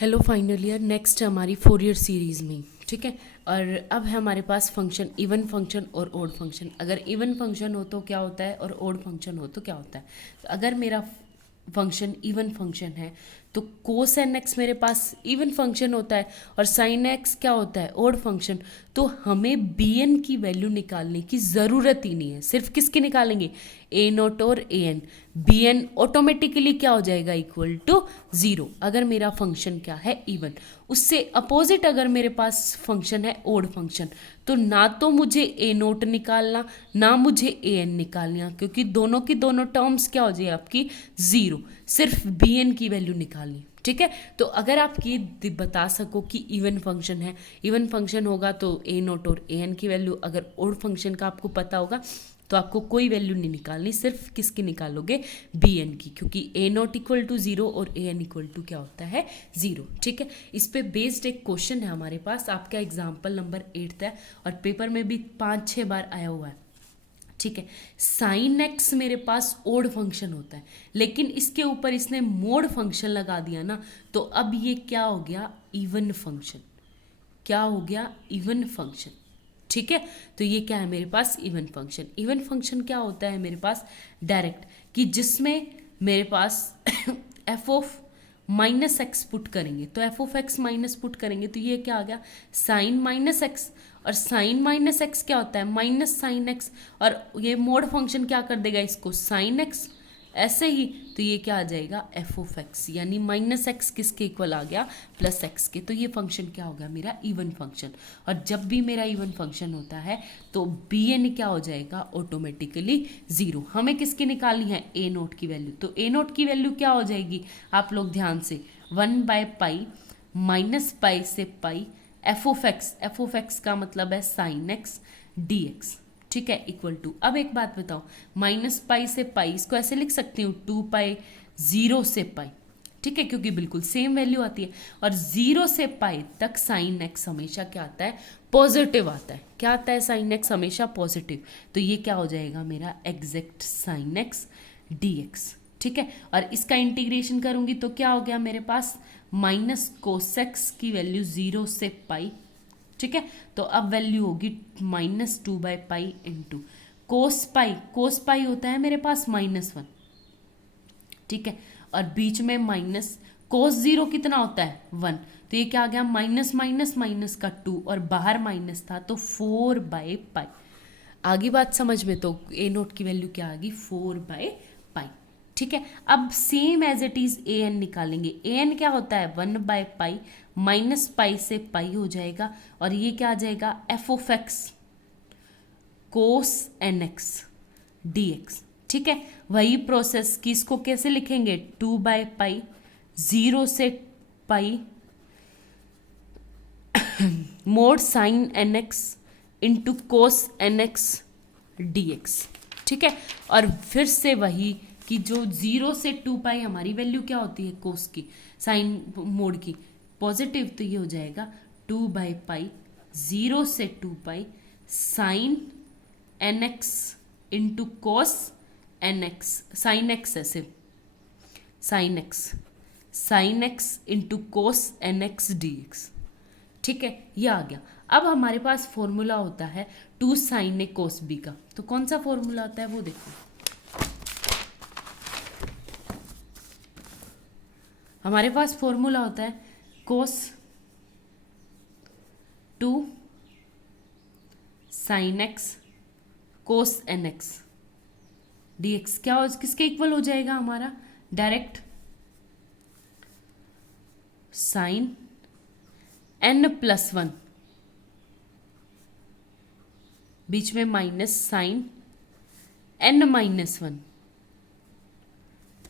Hello final year next हमारी 4 year series में, ठीक है। और अब है हमारे पास फंक्शन, इवन फंक्शन और ओड फंक्शन। अगर इवन फंक्शन हो तो क्या होता है और ओड फंक्शन हो तो क्या होता है। तो अगर मेरा फंक्शन इवन फंक्शन है तो कोस एन एक्स मेरे पास इवन फंक्शन होता है और साइन एक्स क्या होता है, ओड फंक्शन। तो हमें बी एन की वैल्यू निकालने की ज़रूरत ही नहीं है, सिर्फ किसकी निकालेंगे, ए नोट और A N. B N automatically क्या हो जाएगा, इक्वल टू ज़ीरो अगर मेरा फंक्शन क्या है, इवन। उससे अपोजिट अगर मेरे पास फंक्शन है ओड फंक्शन, तो ना तो मुझे ए नोट निकालना ना मुझे ए एन निकालना, क्योंकि दोनों की दोनों टर्म्स क्या हो जाए आपकी, ज़ीरो। सिर्फ बी एन की वैल्यू निकालनी, ठीक है। तो अगर आप ये बता सको कि इवन फंक्शन है, इवन फंक्शन होगा तो ए नोट और ए एन की वैल्यू, अगर ओड फंक्शन का आपको पता होगा तो आपको कोई वैल्यू नहीं निकालनी, सिर्फ किसकी निकालोगे, बी एन की, क्योंकि ए नॉट इक्वल टू ज़ीरो और ए एन इक्वल टू क्या होता है, ज़ीरो, ठीक है। इस पे बेस्ड एक क्वेश्चन है हमारे पास, आपका एग्जाम्पल नंबर 8 है और पेपर में भी 5-6 बार आया हुआ है, ठीक है। साइन एक्स मेरे पास ओड फंक्शन होता है, लेकिन इसके ऊपर इसने मोड फंक्शन लगा दिया ना, तो अब ये क्या हो गया, इवन फंक्शन। क्या हो गया, इवन फंक्शन, ठीक है। तो ये क्या है मेरे पास, इवन फंक्शन। इवन फंक्शन क्या होता है मेरे पास, डायरेक्ट, कि जिसमें मेरे पास F of minus X put करेंगे, तो F of X minus put करेंगे तो ये क्या आ गया, साइन माइनस एक्स। और साइन माइनस एक्स क्या होता है, माइनस साइन एक्स। और ये मोड फंक्शन क्या कर देगा इसको, साइन एक्स, ऐसे ही। तो ये क्या आ जाएगा, एफ ऑफ एक्स, यानी माइनस एक्स किसके इक्वल आ गया, प्लस एक्स के। तो ये फंक्शन क्या हो गया मेरा, इवन फंक्शन। और जब भी मेरा इवन फंक्शन होता है तो बी एन क्या हो जाएगा, ऑटोमेटिकली ज़ीरो। हमें किसकी निकालनी है, ए नोट की वैल्यू। तो ए नोट की वैल्यू क्या हो जाएगी, आप लोग ध्यान से, 1/पाई माइनस पाई से पाई एफ ऑफ एक्स का मतलब है साइन एक्स डी एक्स, ठीक है, इक्वल टू। अब एक बात बताओ, माइनस पाई से पाई इसको ऐसे लिख सकती हूँ, 2 पाई 0 से पाई, ठीक है, क्योंकि बिल्कुल सेम वैल्यू आती है। और 0 से पाई तक साइन एक्स हमेशा क्या आता है, पॉजिटिव आता है। क्या आता है, साइन एक्स हमेशा पॉजिटिव। तो ये क्या हो जाएगा मेरा, exact sine x D x, ठीक है। और इसका इंटीग्रेशन करूंगी तो क्या हो गया मेरे पास, माइनस कोसेक्स की वैल्यू 0 से पाई, ठीक है। तो अब वैल्यू होगी -2/पाई इंटू कोस पाई। कोस पाई होता है मेरे पास -1, ठीक है। और बीच में माइनस, कोस 0 कितना होता है, 1। तो ये क्या आ गया, माइनस माइनस माइनस का 2, और बाहर माइनस था तो 4/पाई। आगे बात समझ में, तो ए नोट की वैल्यू क्या आ गई, 4/पाई, ठीक है। अब same as it is a n निकालेंगे। ए एन क्या होता है, 1/पाई माइनस पाई से पाई हो जाएगा, और ये क्या आ जाएगा, f of x cos N x D x, ठीक है। वही प्रोसेस की इसको कैसे लिखेंगे, 2/पाई 0 से pi mod sine N x into cos N x D x, ठीक है। और फिर से वही कि जो 0 से 2 पाई हमारी वैल्यू क्या होती है, कोस की, साइन मोड की, पॉजिटिव। तो ये हो जाएगा 2/पाई 0 से 2 pi sine N x into cos N x, sine x है सिर्फ, sine x into cos N x D x, ठीक है। ये आ गया। अब हमारे पास फॉर्मूला होता है 2 साइन ए कोस बी का। तो कौन सा फॉर्मूला होता है वो देखो, हमारे पास फॉर्मूला होता है कोस 2 sine x cos N x D x, क्या किसके इक्वल हो जाएगा हमारा, डायरेक्ट साइन n+1, बीच में माइनस साइन n-1,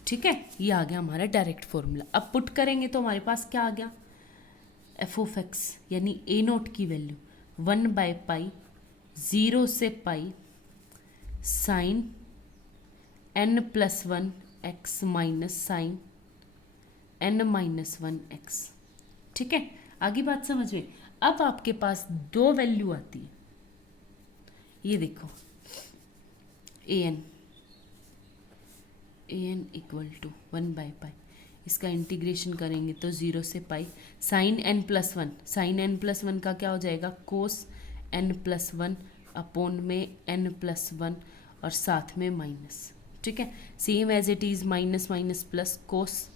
ठीक है। ये आ गया हमारा डायरेक्ट फॉर्मूला। अब पुट करेंगे तो हमारे पास क्या आ गया, एफ ऑफ एक्स यानी ए नोट की वैल्यू 1/पाई 0 से pi sine n+1 x minus sine n-1 x, ठीक है। आगे बात समझ में। अब आपके पास दो वैल्यू आती है, ये देखो, ए एन इक्वल टू 1/पाई, इसका इंटीग्रेशन करेंगे तो 0 से pi sine n plus one, sine n plus one का क्या हो जाएगा cos n plus one upon में n प्लस वन और साथ में माइनस, ठीक है। Same as it is minus minus plus cos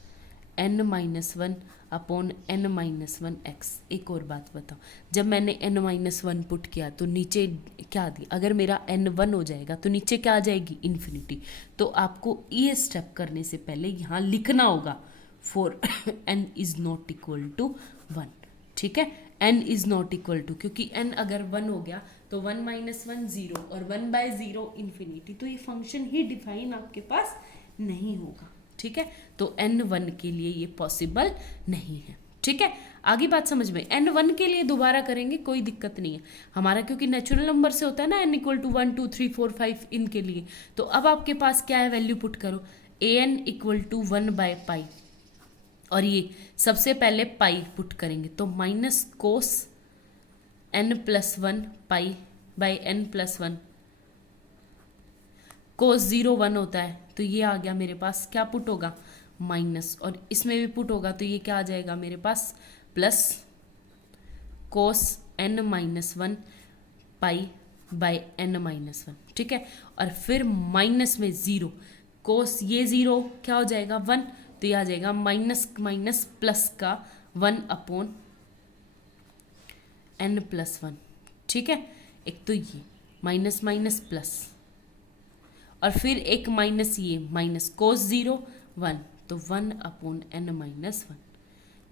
n minus one upon n minus one x. एक और बात बताओ, जब मैंने n माइनस वन पुट किया तो नीचे क्या दी, अगर मेरा n वन हो जाएगा तो नीचे क्या आ जाएगी इन्फिनिटी। तो आपको ये स्टेप करने से पहले यहाँ लिखना होगा for n is not equal to one, ठीक है। n is not equal to, क्योंकि n अगर वन हो गया तो वन माइनस वन जीरो और वन बाय जीरो इन्फिनिटी, तो ये फंक्शन ही डिफाइन आपके पास नहीं होगा, ठीक है। तो n1 के लिए ये पॉसिबल नहीं है, ठीक है। आगे बात समझ में, n1 के लिए दोबारा करेंगे कोई दिक्कत नहीं है हमारा, क्योंकि नेचुरल नंबर से होता है ना n इक्वल टू 1 2 3 4 5 इनके लिए। तो अब आपके पास क्या है, वैल्यू पुट करो an equal to 1 by pi, और ये सबसे पहले पाई पुट करेंगे तो minus cos n plus one pi by n plus one, cos 0 1 होता है तो ये आ गया मेरे पास, क्या पुट होगा माइनस, और इसमें भी पुट होगा तो ये क्या आ जाएगा मेरे पास plus cos n minus one pi by n minus one, ठीक है। और फिर माइनस में ज़ीरो, कोस ये ज़ीरो क्या हो जाएगा 1, तो ये आ जाएगा माइनस माइनस प्लस का 1 अपॉन n प्लस वन, ठीक है। एक तो ये माइनस माइनस प्लस, और फिर एक माइनस ये माइनस कोस 0 1, तो 1 अपॉन n माइनस वन,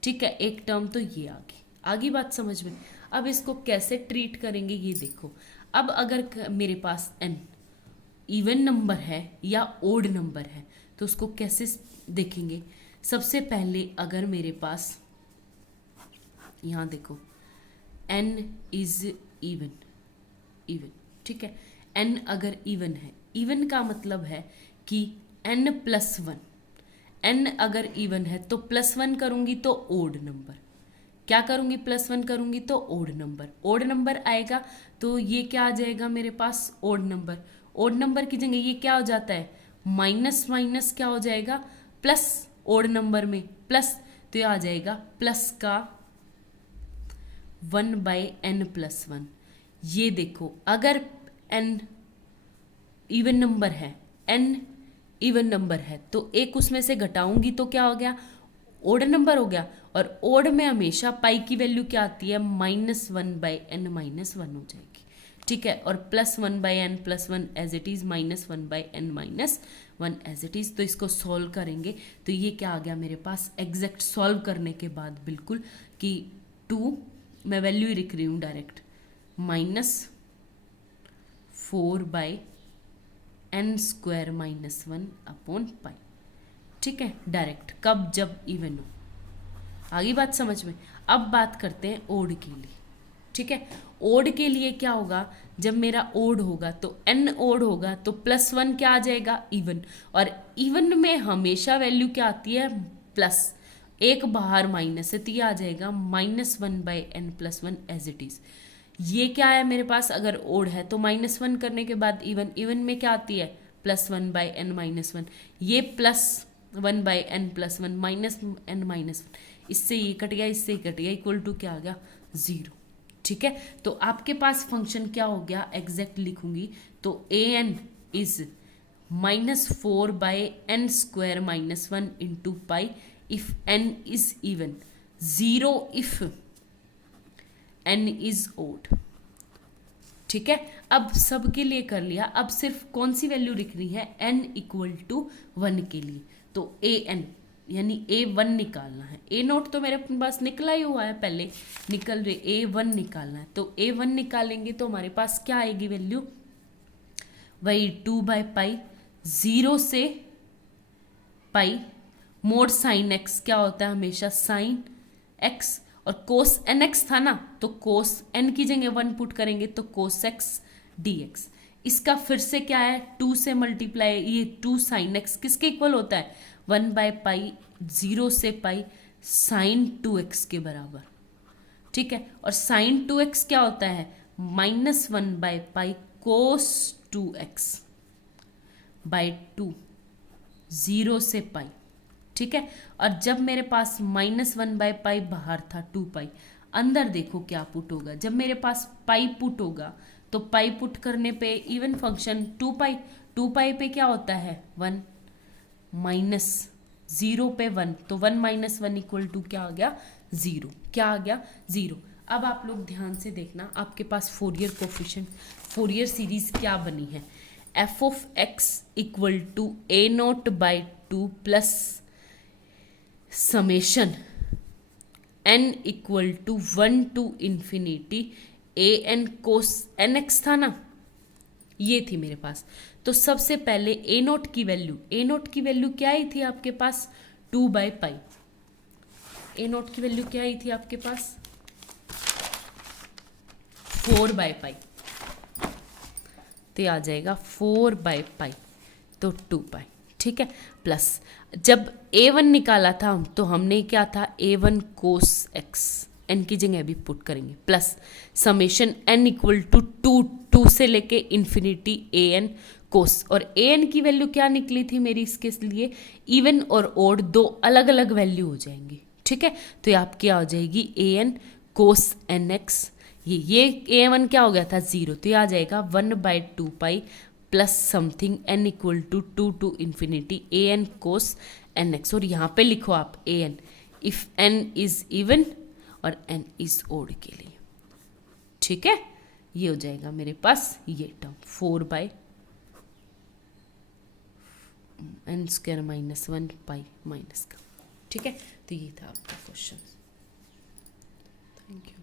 ठीक है। एक टर्म तो ये आ गई, आगे बात समझ में। अब इसको कैसे ट्रीट करेंगे ये देखो। अब अगर मेरे पास n इवन नंबर है या ओड नंबर है तो उसको कैसे देखेंगे। सबसे पहले अगर मेरे पास यहाँ देखो n इज इवन, इवन, ठीक है। n अगर इवन है, इवन का मतलब है कि n प्लस वन, n अगर इवन है तो प्लस वन करूंगी तो ओड नंबर, क्या करूंगी प्लस वन करूंगी तो ओड नंबर, ओड नंबर आएगा तो ये क्या आ जाएगा मेरे पास ओड नंबर, ओड नंबर की जगह ये क्या हो जाता है माइनस माइनस क्या हो जाएगा प्लस, ओड नंबर में प्लस, तो ये आ जाएगा प्लस का 1 बाई n प्लस वन। ये देखो अगर n इवन नंबर है, n इवन नंबर है तो एक उसमें से घटाऊंगी तो क्या हो गया ओड नंबर हो गया, और ओड में हमेशा पाई की वैल्यू क्या आती है minus one by N minus one हो जाएगी, ठीक है। और plus one by N plus one as it is minus one by N minus one as it is. तो इसको सॉल्व करेंगे तो ये क्या आ गया मेरे पास एग्जैक्ट सॉल्व करने के बाद बिल्कुल कि 2, मैं वैल्यू ही लिख रही हूँ direct, minus 4 by n square minus one upon pi, ठीक है, डायरेक्ट, कब जब इवन हो। आगे बात समझ में। अब बात करते हैं ओड के लिए, ठीक है। ओड के लिए क्या होगा, जब मेरा ओड होगा तो n ओड होगा तो प्लस वन क्या आ जाएगा इवन, और इवन में हमेशा वैल्यू क्या आती है प्लस, एक बाहर माइनस है तो ये आ जाएगा minus one by N plus one as it is. ये क्या है मेरे पास अगर ओड है तो माइनस वन करने के बाद इवन, इवन में क्या आती है plus one by N minus one, ये plus one by N plus one minus N minus one, इससे ये कट गया इससे ये कट गया, इक्वल टू क्या आ गया 0, ठीक है। तो आपके पास फंक्शन क्या हो गया एग्जैक्ट लिखूंगी तो A N is minus 4 by N square minus one into pi if N is even, 0 if n is odd, ठीक है। अब सबके लिए कर लिया, अब सिर्फ कौन सी वैल्यू लिखनी है n इक्वल टू 1 के लिए, तो ए एन यानी a1 निकालना है। a नोट तो मेरे पास निकला ही हुआ है पहले, निकल रहे a1 निकालना है, तो a1 निकालेंगे तो हमारे पास क्या आएगी वैल्यू वही 2 बाई पाई 0 से पाई मोड साइन x क्या होता है हमेशा साइन x, और कोस एन एक्स था ना तो कोस एन की जगह 1 पुट करेंगे तो कोस एक्स डी एक्स। इसका फिर से क्या है 2 से मल्टीप्लाई, ये 2 साइन एक्स किसके इक्वल होता है 1 बाय पाई 0 से पाई साइन 2x के बराबर, ठीक है। और साइन 2x क्या होता है minus 1 by pi cos 2x by 2 0 से पाई, ठीक है। और जब मेरे पास -1/पाई बाहर था 2 पाई, अंदर देखो क्या पुट होगा। जब मेरे पास पाई पुट होगा तो पाई पुट करने पे इवन फंक्शन 2 पाई, 2 पाई पे क्या होता है 1, माइनस 0 पे 1, तो 1 - 1 = क्या आ गया 0, क्या आ गया 0। अब आप लोग ध्यान से देखना, आपके पास फोरियर कोफिशिएंट, फोरियर सीरीज क्या बनी है, f(x) = a0/2 plus summation n = 1 to infinity an cos nx था ना, ये थी मेरे पास। तो सबसे पहले ए नोट की वैल्यू क्या आई थी आपके पास 2/पाई। ए नोट की वैल्यू क्या आई थी आपके पास 4/पाई, तो ये आ जाएगा 4/पाई, तो 2 पाई, ठीक है। प्लस जब a1 निकाला था तो हमने क्या था a1 cos x, n की जगह भी पुट करेंगे, प्लस समेशन n = 2 से लेके इन्फिनिटी an कोस। और an की वैल्यू क्या निकली थी मेरी इसके लिए, इवन और ओड दो अलग अलग वैल्यू हो जाएंगी, ठीक है। तो ये आपकी आ जाएगी an cos nx, ये a1 क्या हो गया था 0, तो ये आ जाएगा 1/2 pi plus something n = 2 to infinity an cos nx। और यहाँ पे लिखो आप an if n is even और n इज ओड के लिए, ठीक है। ये हो जाएगा मेरे पास ये टर्म 4/n² -1 पाई माइनस का, ठीक है। तो ये था आपका क्वेश्चन। Thank you.